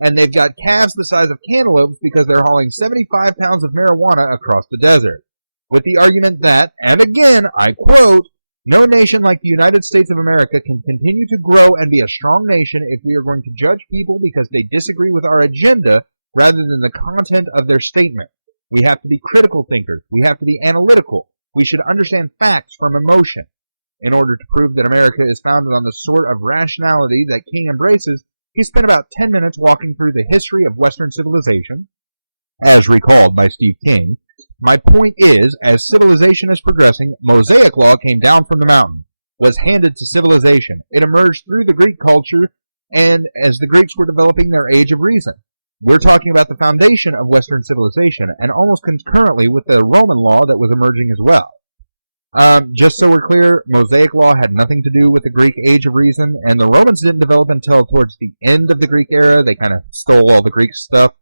and they've got calves the size of cantaloupes because they're hauling 75 pounds of marijuana across the desert. With the argument that, and again, I quote, "No nation like the United States of America can continue to grow and be a strong nation if we are going to judge people because they disagree with our agenda rather than the content of their statement. We have to be critical thinkers. We have to be analytical. We should understand facts from emotion." In order to prove that America is founded on the sort of rationality that King embraces, he spent about 10 minutes walking through the history of Western civilization, as recalled by Steve King. My point is, as civilization is progressing, Mosaic law came down from the mountain, was handed to civilization. It emerged through the Greek culture, and as the Greeks were developing their age of reason. We're talking about the foundation of Western civilization, and almost concurrently with the Roman law that was emerging as well. Just so we're clear, Mosaic law had nothing to do with the Greek age of reason, and the Romans didn't develop until towards the end of the Greek era. They kind of stole all the Greek stuff.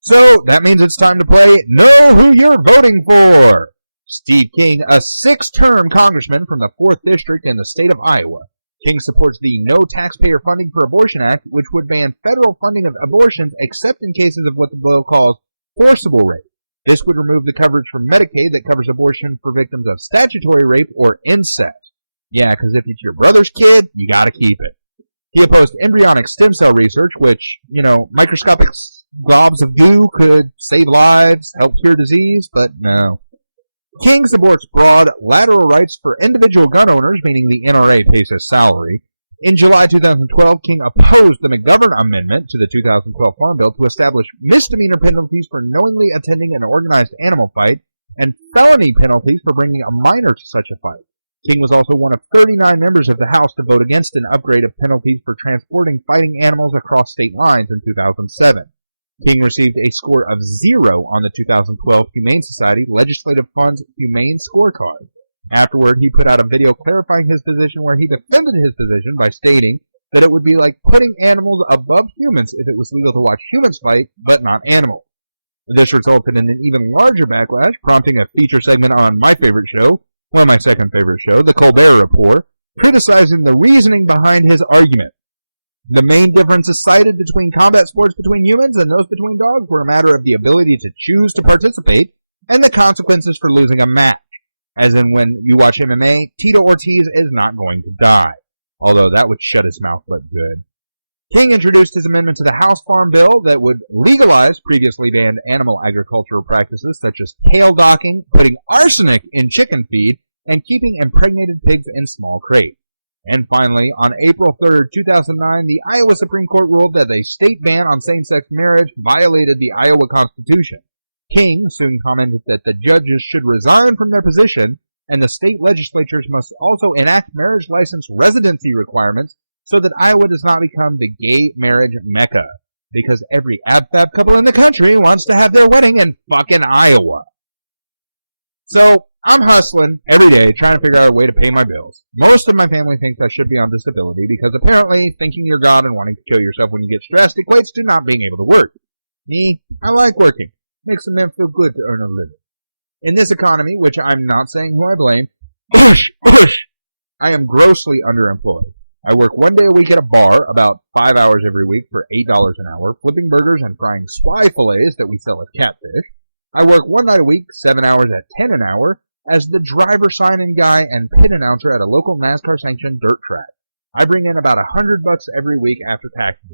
So, that means it's time to play Know Who You're Voting For! Steve King, a 6-term congressman from the 4th District in the state of Iowa. King supports the No Taxpayer Funding for Abortion Act, which would ban federal funding of abortions except in cases of what the bill calls forcible rape. This would remove the coverage from Medicaid that covers abortion for victims of statutory rape or incest. Yeah, because if it's your brother's kid, you gotta keep it. He opposed embryonic stem cell research, which, microscopic globs of goo could save lives, help cure disease, but no. King supports broad lateral rights for individual gun owners, meaning the NRA pays his salary. In July 2012, King opposed the McGovern Amendment to the 2012 Farm Bill to establish misdemeanor penalties for knowingly attending an organized animal fight and felony penalties for bringing a minor to such a fight. King was also one of 39 members of the House to vote against an upgrade of penalties for transporting fighting animals across state lines in 2007. King received a score of 0 on the 2012 Humane Society Legislative Fund's Humane Scorecard. Afterward, he put out a video clarifying his position where he defended his position by stating that it would be like putting animals above humans if it was legal to watch humans fight, but not animals. This resulted in an even larger backlash, prompting a feature segment on my favorite show, my second favorite show, The Colbert Report, criticizing the reasoning behind his argument. The main differences cited between combat sports between humans and those between dogs were a matter of the ability to choose to participate and the consequences for losing a match. As in when you watch MMA, Tito Ortiz is not going to die. Although that would shut his mouth but good. King introduced his amendment to the House Farm Bill that would legalize previously banned animal agricultural practices such as tail docking, putting arsenic in chicken feed, and keeping impregnated pigs in small crates. And finally, on April 3rd, 2009, the Iowa Supreme Court ruled that a state ban on same-sex marriage violated the Iowa Constitution. King soon commented that the judges should resign from their position, and the state legislatures must also enact marriage license residency requirements so that Iowa does not become the gay marriage mecca, because every ab-fab couple in the country wants to have their wedding in fucking Iowa. So, I'm hustling every day trying to figure out a way to pay my bills. Most of my family thinks I should be on disability because apparently thinking you're God and wanting to kill yourself when you get stressed equates to not being able to work. Me, I like working. Makes a man feel good to earn a living. In this economy, which I'm not saying who I blame, I am grossly underemployed. I work 1 day a week at a bar, about 5 hours every week for $8 an hour, flipping burgers and frying swai fillets that we sell as catfish. I work 1 night a week, 7 hours at $10 an hour, as the driver sign-in guy and pit announcer at a local NASCAR-sanctioned dirt track. I bring in about $100 every week after taxes.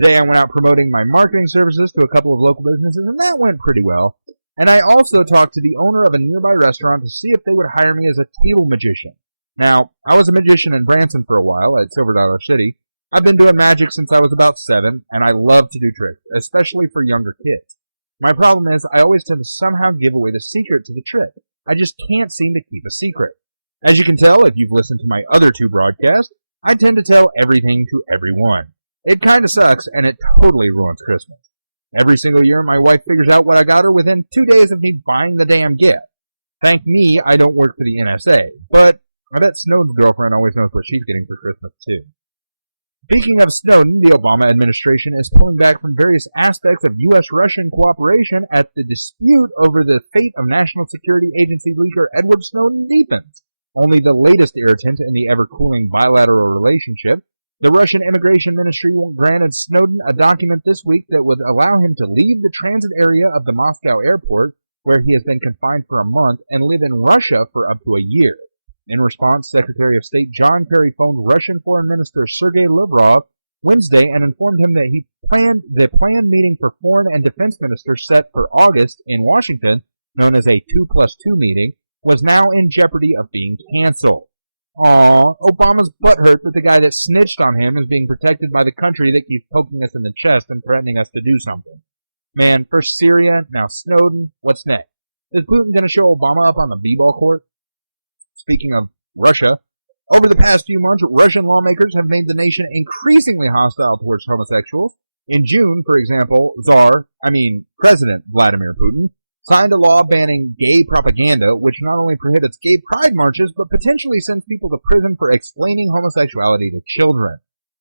Today I went out promoting my marketing services to a couple of local businesses, and that went pretty well. And I also talked to the owner of a nearby restaurant to see if they would hire me as a table magician. Now, I was a magician in Branson for a while at Silver Dollar City. I've been doing magic since I was about 7, and I love to do tricks, especially for younger kids. My problem is I always tend to somehow give away the secret to the trick. I just can't seem to keep a secret. As you can tell if you've listened to my other 2 broadcasts, I tend to tell everything to everyone. It kinda sucks, and it totally ruins Christmas. Every single year, my wife figures out what I got her within 2 days of me buying the damn gift. Thank me, I don't work for the NSA, but I bet Snowden's girlfriend always knows what she's getting for Christmas, too. Speaking of Snowden, the Obama administration is pulling back from various aspects of U.S.-Russian cooperation as the dispute over the fate of National Security Agency leaker Edward Snowden deepens. Only the latest irritant in the ever-cooling bilateral relationship, The Russian Immigration Ministry granted Snowden a document this week that would allow him to leave the transit area of the Moscow airport, where he has been confined for a month, and live in Russia for up to a year. In response, Secretary of State John Kerry phoned Russian Foreign Minister Sergei Lavrov Wednesday and informed him that the planned meeting for foreign and defense ministers set for August in Washington, known as a 2+2 meeting, was now in jeopardy of being canceled. Obama's butthurt that the guy that snitched on him is being protected by the country that keeps poking us in the chest and threatening us to do something. Man, first Syria, now Snowden, what's next? Is Putin going to show Obama up on the b-ball court? Speaking of Russia, over the past few months, Russian lawmakers have made the nation increasingly hostile towards homosexuals. In June, for example, President Vladimir Putin signed a law banning gay propaganda, which not only prohibits gay pride marches, but potentially sends people to prison for explaining homosexuality to children.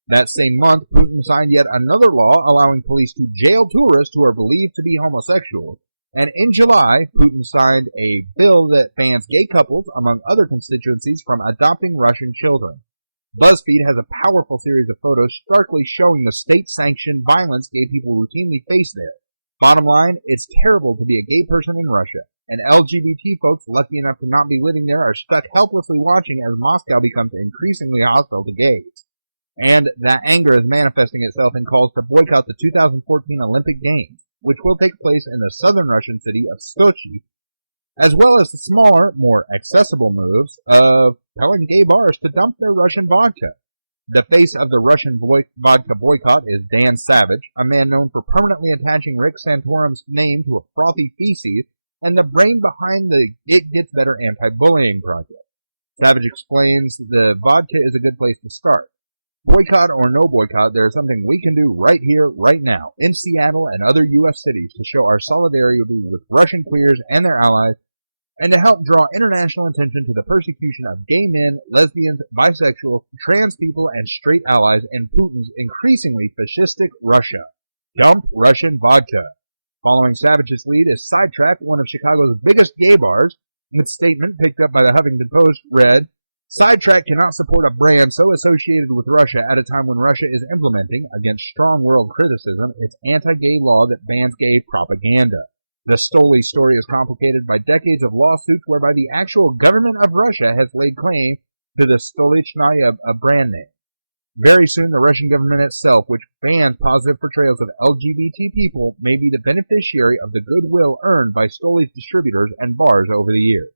That same month, Putin signed yet another law allowing police to jail tourists who are believed to be homosexual. And in July, Putin signed a bill that bans gay couples, among other constituencies, from adopting Russian children. BuzzFeed has a powerful series of photos starkly showing the state-sanctioned violence gay people routinely face there. Bottom line, it's terrible to be a gay person in Russia, and LGBT folks lucky enough to not be living there are stuck helplessly watching as Moscow becomes increasingly hostile to gays. And that anger is manifesting itself in calls to boycott the 2014 Olympic Games, which will take place in the southern Russian city of Sochi, as well as the smaller, more accessible moves of telling gay bars to dump their Russian vodka. The face of the Russian vodka boycott is Dan Savage, a man known for permanently attaching Rick Santorum's name to a frothy feces, and the brain behind the It Gets Better anti-bullying project. Savage explains the vodka is a good place to start. Boycott or no boycott, there is something we can do right here, right now, in Seattle and other U.S. cities to show our solidarity with Russian queers and their allies, and to help draw international attention to the persecution of gay men, lesbians, bisexuals, trans people, and straight allies in Putin's increasingly fascistic Russia. Dump Russian vodka. Following Savage's lead is Sidetrack, one of Chicago's biggest gay bars. Its statement, picked up by the Huffington Post, read, Sidetrack cannot support a brand so associated with Russia at a time when Russia is implementing, against strong world criticism, its anti-gay law that bans gay propaganda. The Stoli story is complicated by decades of lawsuits whereby the actual government of Russia has laid claim to the Stolichnaya brand name. Very soon, the Russian government itself, which bans positive portrayals of LGBT people, may be the beneficiary of the goodwill earned by Stoli's distributors and bars over the years.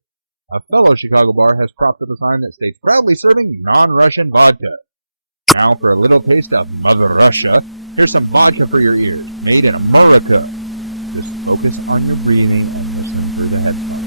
A fellow Chicago bar has propped up a sign that states proudly serving non-Russian vodka. Now for a little taste of Mother Russia, here's some vodka for your ears, made in America. Just focus on your breathing and listen through the headphones.